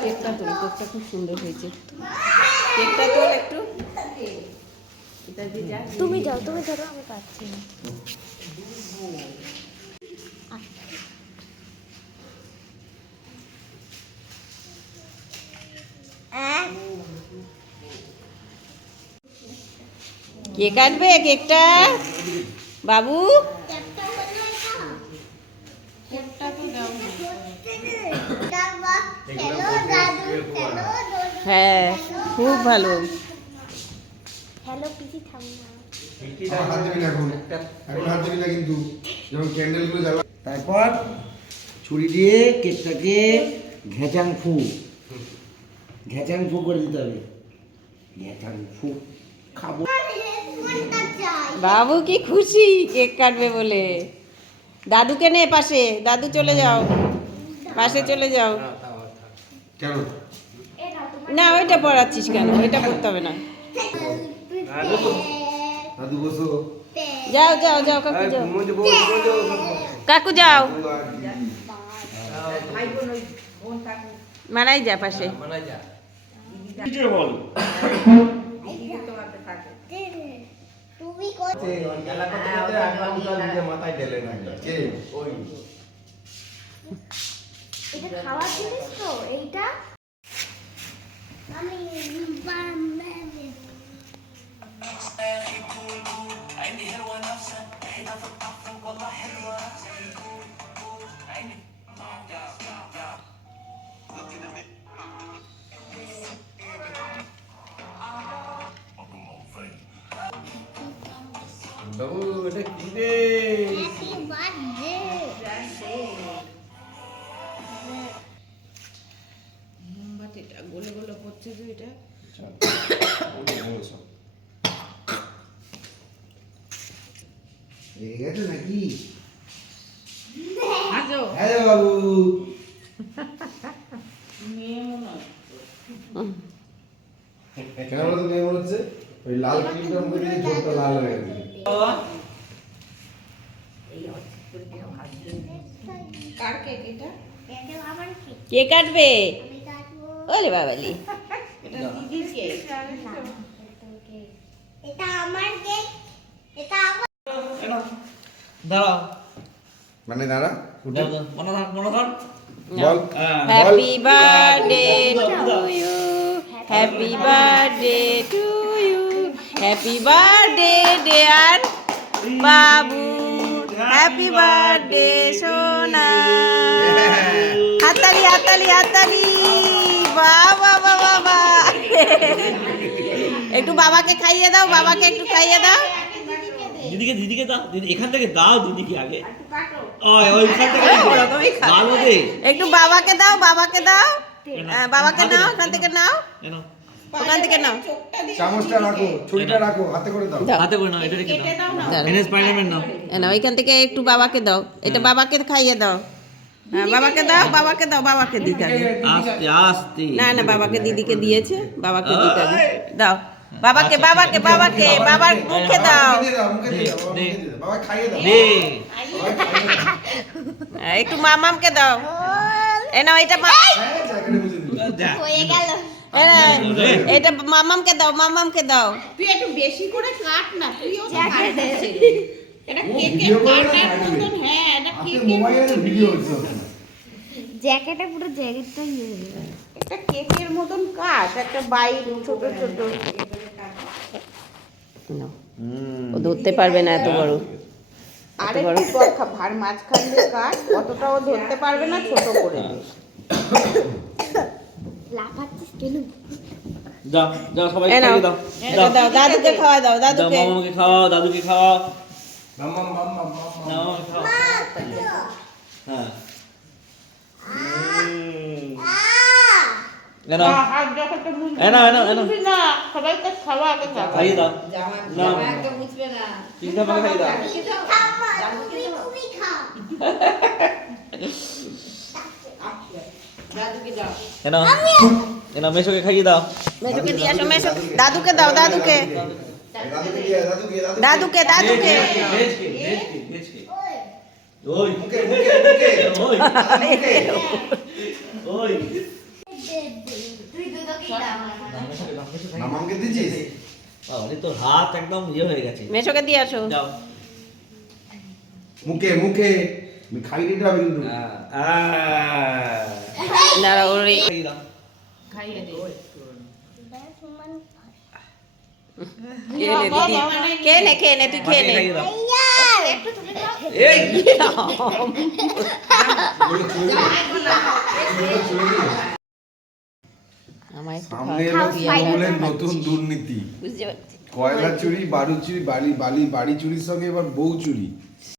কেকটা তোল কেকটা খুব সুন্দর হয়েছে। কেকটা তোল একটু। তুমি যাও তুমি ধরো আমি পাচ্ছি না। কে কাটবে কেকটা? বাবু? হ্যাঁ খুব ভালো। হ্যালো পিসি তারপর ছুরি দিয়ে কেকটাকে ঘেঁচাং ফু ঘেঁচাং ফু করে দিতে হবে। ঘেঁচাং ফু খাব। বাবু কি খুশি কেক কাটবে বলে। দাদুকে নে পাশে। দাদু চলে যাও। পাশে চলে যাও। কেন? না ওইটা পড়াচ্ছিস কেন? ওইটা পড়তে হবে না। যাও যাও যাও কাকু যাও। কাকু যাও। মারাই যা পাশে। মাথায় ঢেলে না ওই। এটা খাওয়ার জিনিস তো এইটা? আমি বাবু এটা কি রে? হ্যাপি বার্থডে মোমবাতিটা গোলে গোলে পড়ছে তো এটা। লেগে গেছে নাকি? হ্যালো বাবু। কেন বলতো মেয়ে মনে হচ্ছে? ওই লাল ক্রিমটা মুখে দিয়ে ঠোঁটটা লাল হয়ে গেছে। কার কেক এটা? কি কে কাটবে আমি কাটবো ওলে বাবালি মানে দাঁড়া happy birthday to you happy birthday to you happy birthday dear Babu happy birthday সোনা। হাতালি হাতালি হাতালি। বাবা বাবা বাবা একটু বাবাকে খাইয়ে দাও বাবাকে একটু খাইয়ে দাও। দিদিকে দিদিকে দাও দিদি এখান থেকে দাও দিদিকে আগে। ওই ওইখান থেকে একটু বাবাকে দাও বাবাকে দাও বাবাকে নাও ওখান থেকে নাও। কেন? ওখান থেকে নাও। চামচটা রাখো ছুরিটা রাখো হাতে করে দাও। হাতে করে নাও এটা রেখে দাও দাও। এনে স্পাইডারম্যান নাও। এ নাও ওইখান থেকে একটু বাবাকে দাও। এটা বাবাকে খাইয়ে দাও। হ্যাঁ বাবাকে দাও বাবাকে দাও বাবাকে দিতে হবে। আস্তে আস্তে। না না বাবাকে দিদিকে দিয়েছে বাবাকে দিতে হবে। দাও। বাবাকে বাবাকে বাবাকে বাবার মুখে দাও হ্যাঁ, একটু মামামকে দাও। এ নাও এটা মা- হ্যাঁ জ্যাকেটে মুছে দিও যা। হয়ে এটা মামামকে দাও মামামকে দাও। তুই একটু বেশি করে কাট না তুইও জ্যাকেট এটা কেকের কাটার মতন হ্যাঁ এটা কেকের মোবাইলে ভিডিও হচ্ছে। জ্যাকেটে পুরো জ্যাকেটটা গেল একটা কেকের মতন কাট একটা বাইর ছোট ছোট। ও ধরতে পারবে না এত বড়। আর? একটু ভার মাঝখান দিয়ে কাট অতটাও ধরতে পারবে না ছোট করে। যাও যাও সবাই খাইয়ে দাও দাও দাদুকে খাওয়া দাও দাও মামাকে খাওয়াও দাদুকে খাওয়াও। না মামাকে খাওয়াও। হ্যাঁ। না সবাইকে খাওয়া আগে খাইয়ে দাও। না। চিন্তা করে খাইয়ে দাও। তুমি খাও। নাও মেশোকে খাইয়ে দাও। মেজোকে দিয়ে আসো মেজো দাদুকে দাও দাদুকে। দাদুকে দাদুকে। ওই মুখে মুখে মুখে ওই ওই দাও নামামকে দিয়েছিস তোর হাত একদম ইয়ে হয়ে গেছে মেশোকে দিয়ে আসো। যাও মুখে মুখে। আমি খাই দিতে হবে কিন্তু। দাঁড়া ওর। খেয়ে নে খেয়ে নে তুই খেয়ে নে। বলে নতুন দুর্নীতি। কয়লা চুরি বারু চুরি বাড়ি বালি বাড়ি চুরির সঙ্গে এবার বউ চুরি।